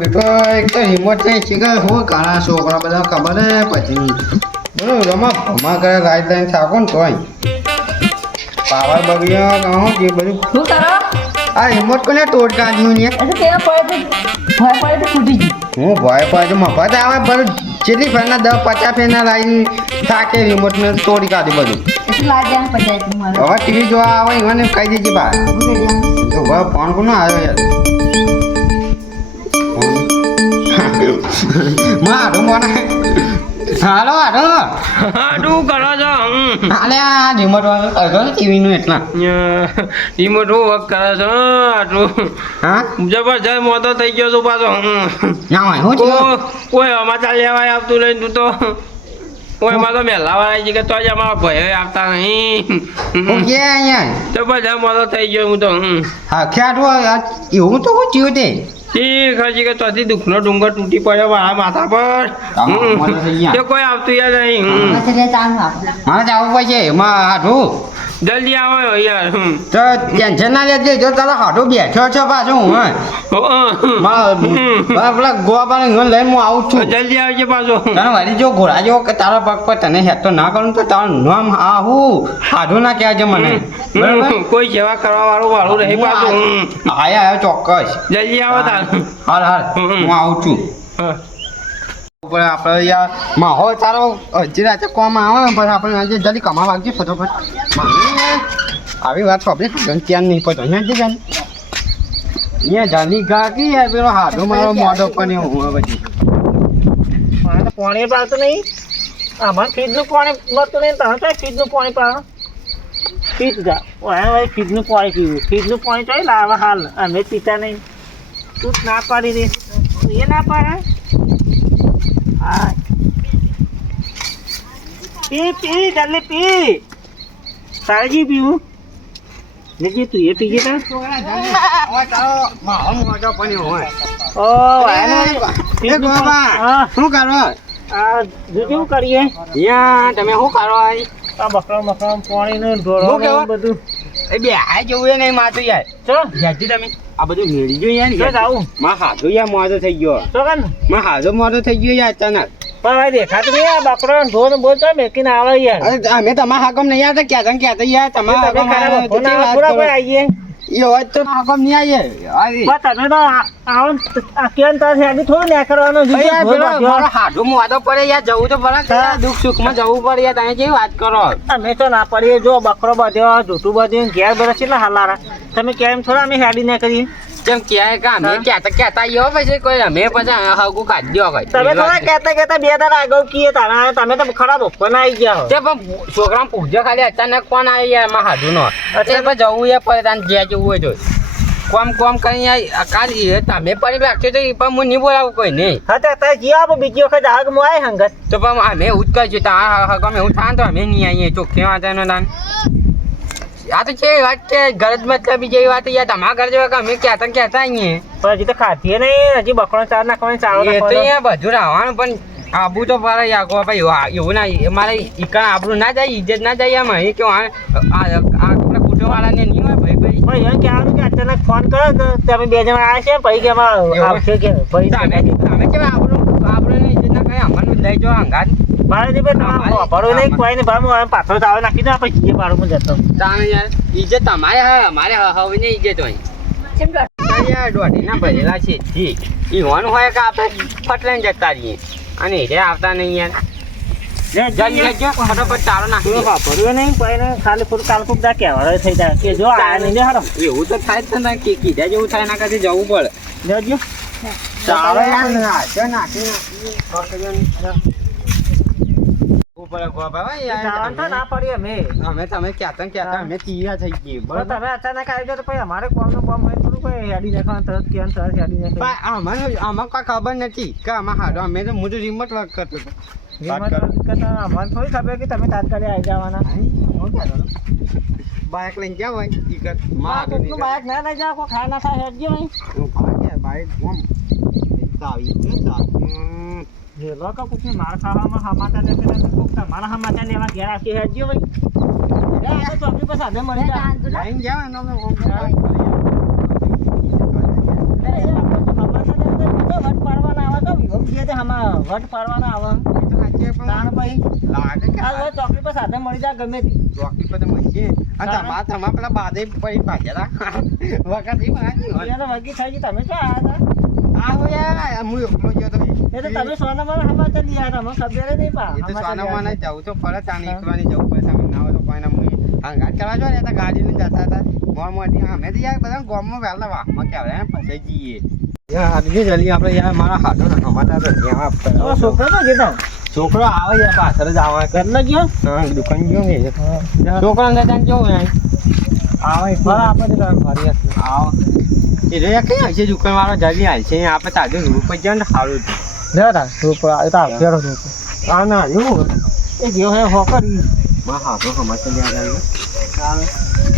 બેટો એક તો હિંમત નહીં છે કે હું ઘણા છોકરા બધા ખબર ને પછી બોલો રમા ભમા કરે રાઈટ લાઈન થાકો ને તોય પાવર બગડ્યો કહું જે બધું શું કરો? આ હિંમત કોને તોડ કાઢ્યું ને એટલે તેના પડે તો ભય પડે તો ફૂટી ગયું. હું ભય પાડે મફત આવે પણ જેટલી ફેરના 10-50 ફેરના લાઈન થાકે રિમોટને તોડી કાઢ્યું બધું એટલે લાજ આમ પચાય તું મારે. હવે ટીવી જોવા આવે એને કહી દેજે બહાર શું કરી આમ? તો હવે ફોન કોનો આવ્યો યાર મારું મને હાલો હાલો શું કરો છો હાલે આ રિમોટ વાળો કરતો ટીવી નું એટલા રિમોટ હું વર્ક કરે છે આટલું હા જબરજસ્ત મોટો થઈ ગયો છું પાછો ના હોય હું થયું? કોઈ સમાચાર લેવાય આવતું નહીં તું તો કોઈ એમાં તો મેલાવા છે કે તો જ અમારા ભય આવતા નહીં હું કે અહીંયા જબરજસ્ત મોટો થઈ ગયો હું તો હા ખ્યાલ એવું તો હું થયું તે ઠીક હજી કે તોથી દુઃખનો ડુંગર તૂટી પડ્યો મારા માથા પર મોટો થઈ ગયા તે કોઈ આવતું યાર નહીં એટલે તાનું આપણે. મારે જવું પડશે એમાં હાઠું જલ્દી આવો યાર તો ટેન્શન ના લેજે જો તારો હાઠું બેઠો છો પાછું હું મારા પેલા ગોવા લઈને હું આવું છું જલ્દી આવજે પાછો તને વળી જો ઘોડા જેવો કે તારા પગ પર તને હેડ તો ના કરું તો તારું નામ હું હાઠું ના કહેજે મને બરાબર કોઈ સેવા કરવા વાળું રહી પાછું આયા ચોક્કસ જલ્દી આવો તાર હાલ હાલ હું આવું છું ઉપર આપણે યાર માહોલ તારો હજી રાતે કોમ આવે ને પછી આપણે આજે જલ્દી કમા વાગજે ફટોફટ આવી વાત આપણે ત્યાં નહીં પડતો અહીંયા જ જાણી અહીંયા જાની ગાકી યાર પેલો હાથો મારો મોઢો પણ એવું હોય બધી મારે તો પાણી પાડતું નહીં અમારે ફ્રીજનું પાણી મળતું નહીં તમે તો ફ્રીજનું પાણી પાડો ફ્રીજ જા ભાઈ ફ્રીજનું પાણી પીવું ફ્રીજનું પાણી તો લાવે હાલ અમે પીતા નહીં તું જ ના પાડી દે એ ના પાડે હા પી પી જલ્દી પી તારજી પીવું લેજી તું એ પીજે તાર માહોલ મોઢો પણ એવું હોય ઓ હા શું કરો આ શું કરીએ યા તમે શું કરો આ બકરા પાણી ને હું ઢોરો કહેવા? બધું એ બે આ જેવું એ નહીં માતું યાર ચો યારથી તમે આ બધું મેળી ગયું યાર ચો જાવું માં હાથો યાર મોઢો થઈ ગયો ચો કન માં હાથો મોઢો થઈ ગયો યાર અચાનક પણ ભાઈ દેખાતું નહીં આ બકરો ને ઢોર ને બોલતો મેકીને આવે યાર અરે અમે તમારા હાકમ નહીં આવતા ક્યાં યાર તમારા તમે હાકમ ખરાબ ફોન આવે, થોડા કોઈ આવીએ એ હોય તો હાકમ નહીં આવીએ પણ તમે તો આવો ને આ કેમ તાર હેડી થોડું ના કરવાનું યાર મારો હાથો મોઢો પડે યાર જવું તો પડે કે યાર દુઃખ સુખમાં જવું પડે યાર તમે કેવી વાત કરો અમે તો ના પડીએ જો બકરો બાંધ્યો જૂઠું બાંધ્યું ઘેર બધા કેટલા હાલારા તમે કેમ થોડા અમે હેડી ના કરીએ કેમ ક્યાંય કે અમે કહેતા આવ્યો પછી કોઈ અમે પછી હગું કાઢ્યો હોય તમે થોડા કહેતા બે દાડા આગળ કીએ તારા તમે તો ખરાબ ઓપન આવી ગયા તે પણ છોકરા પૂછજો ખાલી અચાનક કોણ આવી યાર માં હાથું નો એટલે પછી જવું એ પડે તાને જ્યાં જવું હોય તો કોમ કરી યાર કાલ તમે પડી રાખશો તો એ પણ હું નહીં બોલાવું કોઈ નહીં હા તો તારે જી આપો બીજી વખત આગ માં આવી હંગત તો પણ અમે એવું જ કહીશું તારા હગમ એવું થાય તો અમે નહીં આવીએ ચોખ્ખી વાત એનો તાન આ તો છે વાત છે ગરજ મતલબ જેવી વાત યાર તમારા ઘર જેવા કે અમે કહેતા આવીએ પણ હજી તો ખાધીએ નહીં હજી બકરો ચાર નાખવાની ચાલો એ તો નાખવાનો. અહીંયા બધું રહેવાનું પણ આબુ તો પડે યાર કહો ભાઈ એવું ના મારે ઈકણ આબરું ના જાય ઇજ્જત ના જાય એમાં એ કેવું આ કુટુંબવાળાને નહીં હોય ભાઈ પણ એમ કહેવાનું કે અચાનક ફોન કરો કે તમે બે જણા આવ્યા છે પછી કે અમારે આવશે કે ભાઈ તમે કેમ આપણે ઇજ્જત ના કરે અમારું લઈ જાઓ અંગાત મારે જે ભાઈ ભરો નહીં કોઈ નહીં ભાઈ હું પાથરો ચાવે નાખી દો પછી જીએ પાડું હું જતો તાને યાર ઇજ્જત તમારે હા અમારે હવે ને ઇજ્જત હોય કેમ દોડ? યાર દોઢીના ભરેલા છે જી એ હોવાનું હોય કે આપણે ફટલાઈને જતા રહીએ અને એ આવતા નહીં યાર જલ્દી જજો ફટાફટ ચાલો નાખી ભર્યો નહીં કોઈ ખાલી પૂરું કાલ ખૂબ દા કહેવાય થઈ જાય કે જો આ નહીં હારો એવું તો થાય જ ને કીધા જેવું થાય ના કાથી જવું પડે લેજો ચાલો યાર નાખી ઉપર ગોબા જવાનું તો ના પડી અમે તમે ક્યાં અમે તીયા થઈ ગઈ પણ તમે અચાનક આવી જાઓ તો પછી અમારે કોમનો બોમ હોય થોડું કોઈ હેડી નાખવાનું તરત કેમ તરત હેડી નાખે આમાં કોઈ ખબર નથી કે આમાં હાડો અમે તો હું રિમોટ વર્ક કરતો હતો અમને થોડી ખબર કે તમે તાત્કાલિક આવી જવાના બાઇક લઈને ગયા હોય ટિકટ કોકનું બાઇક ના લઈ જાઓ કોઈ ખાય ના થાય હેડજો નહીં બાઇક જે લોકો કોકને માર ખાવામાં સમાચાર લેતે કોક તમારા સમાચાર લેવા ઘેર આખી હેડજો ભાઈ તો આપણી પાસે સાધન મળી જાય લઈને ગયા સમાચાર લેતે વટ ફરવાના આવે એ તો સાચી પણ તાણ પછી લાગે કે આ હવે ચોકડી પર સાધન મળી જાય ગમે તે ચોકી પર તો મળશે અને તમારા પેલા બાદે પડી પાછળ વખત એ મારી એને વગી થઈ ગઈ તમે શું આવ્યા હતા આવો યાર હું એકલો ગયો તો એ તો તમે સોનામાં સમાચાર લઈ આવ્યા તમે ખબર નહીં પા એ તો સોનામાં ને જવું તો પડે ત્યાં એકવાની જવું પડે તમે ના હોય તો કોઈને હંગાત કરવા જો ને ગાડી લઈને જતા હતા મોર મોટી અમે તો યાર બધા ગામમાં વહેલા વાહમાં કહેવાય ફસાઈ જઈએ યાર આજની જલ્દી આપણે યાર મારા હાથો સમાચાર તો ત્યાં છોકરો તો ગયો છોકરો આવે યાર પાછળ જ આવે ઘરના ગયો હા દુકાન ગયો ને છોકરા અંદર ત્યાં કેવું યાર આવે ફરા આપણે ફરી આવો એ રે કઈ હશે દુકાન વાળો જલ્દી આવશે આપણે તાજું રૂપિયા જાય ને સારું લેતા છોકરો એ તો ફેરો છોકરો હા ના એવું એ ગયો હે હોકર માં હાથો સમાચાર યાદ આવ્યો